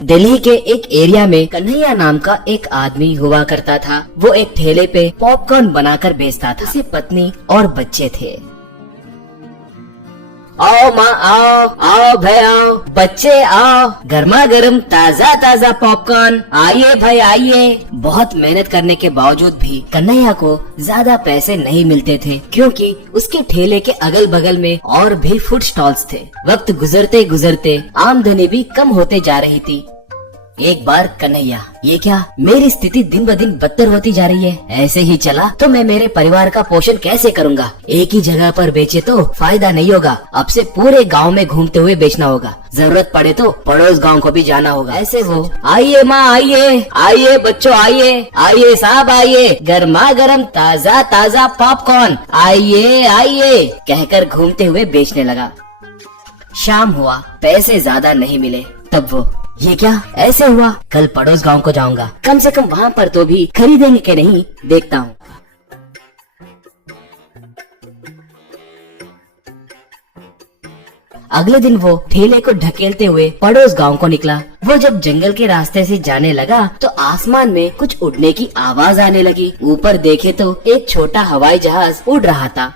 दिल्ली के एक एरिया में कन्हैया नाम का एक आदमी हुआ करता था। वो एक ठेले पे पॉपकॉर्न बनाकर बेचता था। उसकी पत्नी और बच्चे थे। आओ माँ आओ, आओ भाई आओ, बच्चे आओ, गर्मा गर्म ताजा ताजा पॉपकॉर्न, आइए भाई आइए। बहुत मेहनत करने के बावजूद भी कन्हैया को ज्यादा पैसे नहीं मिलते थे, क्योंकि उसके ठेले के अगल बगल में और भी फूड स्टॉल्स थे। वक्त गुजरते गुजरते आमदनी भी कम होते जा रही थी। एक बार कन्हैया, ये क्या, मेरी स्थिति दिन ब दिन बदतर होती जा रही है। ऐसे ही चला तो मैं मेरे परिवार का पोषण कैसे करूँगा। एक ही जगह पर बेचे तो फायदा नहीं होगा। अब से पूरे गांव में घूमते हुए बेचना होगा। जरूरत पड़े तो पड़ोस गांव को भी जाना होगा। ऐसे वो, आइए माँ आइए, आइए बच्चों आइए, आइए साहब आइए, गर्मा गर्म ताजा ताजा पॉपकॉर्न, आइए आइए कहकर घूमते हुए बेचने लगा। शाम हुआ, पैसे ज्यादा नहीं मिले। तब वो, ये क्या, ऐसे हुआ, कल पड़ोस गांव को जाऊंगा, कम से कम वहाँ पर तो भी खरीदेंगे कि नहीं, देखता हूँ। अगले दिन वो ठेले को ढकेलते हुए पड़ोस गांव को निकला। वो जब जंगल के रास्ते से जाने लगा तो आसमान में कुछ उड़ने की आवाज आने लगी। ऊपर देखे तो एक छोटा हवाई जहाज उड़ रहा था।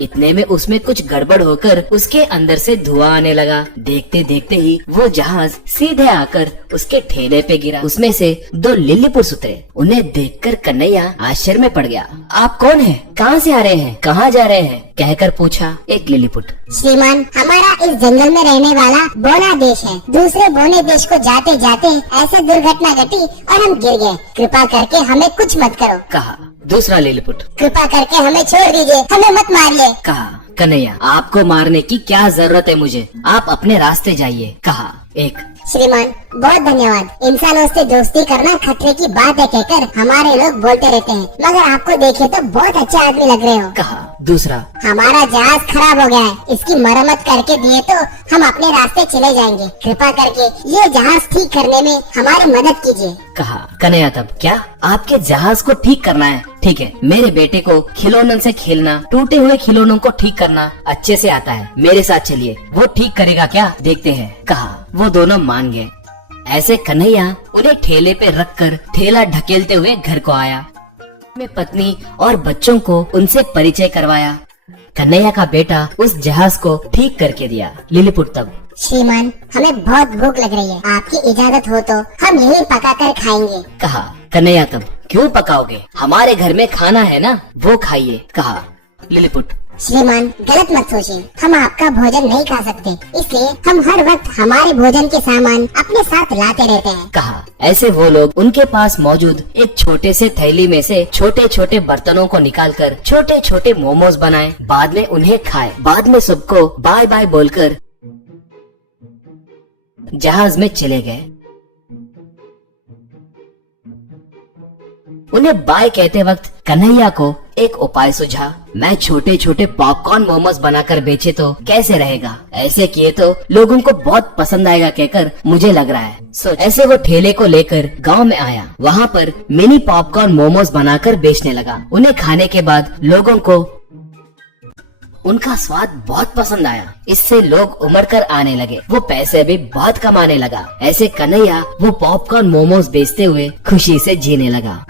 इतने में उसमें कुछ गड़बड़ होकर उसके अंदर से धुआं आने लगा। देखते देखते ही वो जहाज सीधे आकर उसके ठेले पे गिरा। उसमें से 2 लिलीपुट उतरे। उन्हें देखकर कन्हैया आश्चर्य में पड़ गया। आप कौन हैं? कहाँ से आ रहे हैं? कहाँ जा रहे हैं? कहकर पूछा एक लिलीपुट। श्रीमान, हमारा इस जंगल में रहने वाला बोना देश है। दूसरे बोने देश को जाते जाते ऐसे दुर्घटना घटी और हम गिर गए। कृपा करके हमें कुछ मत करो, कहा दूसरा लिलीपुट। कृपा करके हमें छोड़ दीजिए, हमें मत मारिए, कहा कन्हैया। आपको मारने की क्या जरूरत है मुझे, आप अपने रास्ते जाइए, कहा एक। श्रीमान, बहुत धन्यवाद। इंसानों से दोस्ती करना खतरे की बात है कहकर हमारे लोग बोलते रहते हैं, मगर आपको देखे तो बहुत अच्छे आदमी लग रहे हो, कहा दूसरा। हमारा जहाज खराब हो गया है, इसकी मरम्मत करके दिए तो हम अपने रास्ते चले जाएंगे। कृपा करके ये जहाज ठीक करने में हमारी मदद कीजिए, कहा कन्हैया। तब क्या, आपके जहाज को ठीक करना है? ठीक है, मेरे बेटे को खिलौनों से खेलना, टूटे हुए खिलौनों को ठीक करना अच्छे से आता है। मेरे साथ चलिए, वो ठीक करेगा क्या, देखते हैं, कहा। वो दोनों मान गए। ऐसे कन्हैया उन्हें ठेले पे रखकर ठेला ढकेलते हुए घर को आया। अपनी पत्नी और बच्चों को उनसे परिचय करवाया। कन्हैया का बेटा उस जहाज को ठीक करके दिया। लिलीपुट तब, श्रीमान, हमें बहुत भूख लग रही है, आपकी इजाजत हो तो हम यही पका कर खाएंगे, कहा कन्हैया। तब, क्यों पकाओगे, हमारे घर में खाना है ना, वो खाइए, कहा लिलीपुट। श्रीमान, गलत मत सोचिए, हम आपका भोजन नहीं खा सकते, इसलिए हम हर वक्त हमारे भोजन के सामान अपने साथ लाते रहते हैं, कहा। ऐसे वो लोग उनके पास मौजूद एक छोटे से थैली में से छोटे छोटे बर्तनों को निकालकर छोटे छोटे मोमोज बनाए। बाद में उन्हें खाए। बाद में सबको बाय बाय बोलकर जहाज में चले गए। उन्हें बाय कहते वक्त कन्हैया को एक उपाय सूझा। मैं छोटे छोटे पॉपकॉर्न मोमोज बनाकर बेचे तो कैसे रहेगा? ऐसे किए तो लोगों को बहुत पसंद आएगा कहकर मुझे लग रहा है। ऐसे वो ठेले को लेकर गांव में आया। वहाँ पर मिनी पॉपकॉर्न मोमोज बनाकर बेचने लगा। उन्हें खाने के बाद लोगों को उनका स्वाद बहुत पसंद आया। इससे लोग उमड़ कर आने लगे। वो पैसे भी बहुत कमाने लगा। ऐसे कन्हैया वो पॉपकॉर्न मोमोज बेचते हुए खुशी से जीने लगा।